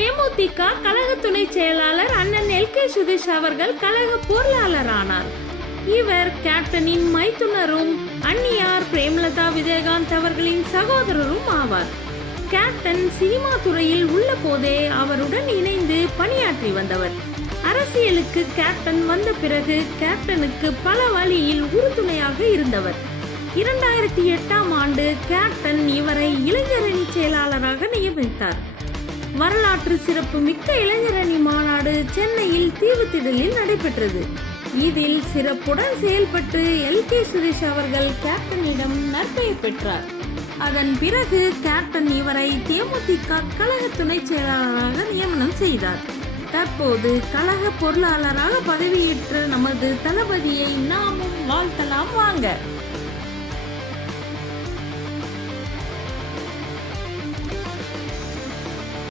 தேமுதிக கழக துணை செயலாளர் அண்ணன் எல் கே சுதீஷ் அவர்கள் கழக பொருளாளர் ஆனார் இவர் கேப்டனின் மைத்துனரும் அன்னியார் பிரேமலதா விஜயகாந்த் அவர்களின் சகோதரரும் ஆவார். கேப்டன் சினிமா துறையில் உள்ள போதே அவருடன் இணைந்து பணியாற்றி வந்தவர். அரசியலுக்கு கேப்டன் வந்த பிறகு கேப்டனுக்கு பல வழியில் உறுதுணையாக இருந்தவர். இரண்டாயிரத்தி எட்டாம் ஆண்டு கேப்டன் இவரை இளைஞரணி செயலாளராக நியமித்தார். வரலாற்று சிறப்பு மிக்க இளைஞரணி மாநாடு சென்னையில் தீவுத்திடலில் நடைபெற்றது. இதில் சிறப்புடன் செயல்பட்டு எல். கே. சுரேஷ் அவர்கள் கேப்டனிடம் நற்பெயர் பெற்றார். அதன் பிறகு கேப்டன் இவரை தேமுதிக கழக துணை செயலாளராக நியமனம் செய்தார். தற்போது கழக பொருளாளராக பதவியேற்ற நமது தளபதியை நாமும் வாழ்த்தலாம் வாங்க.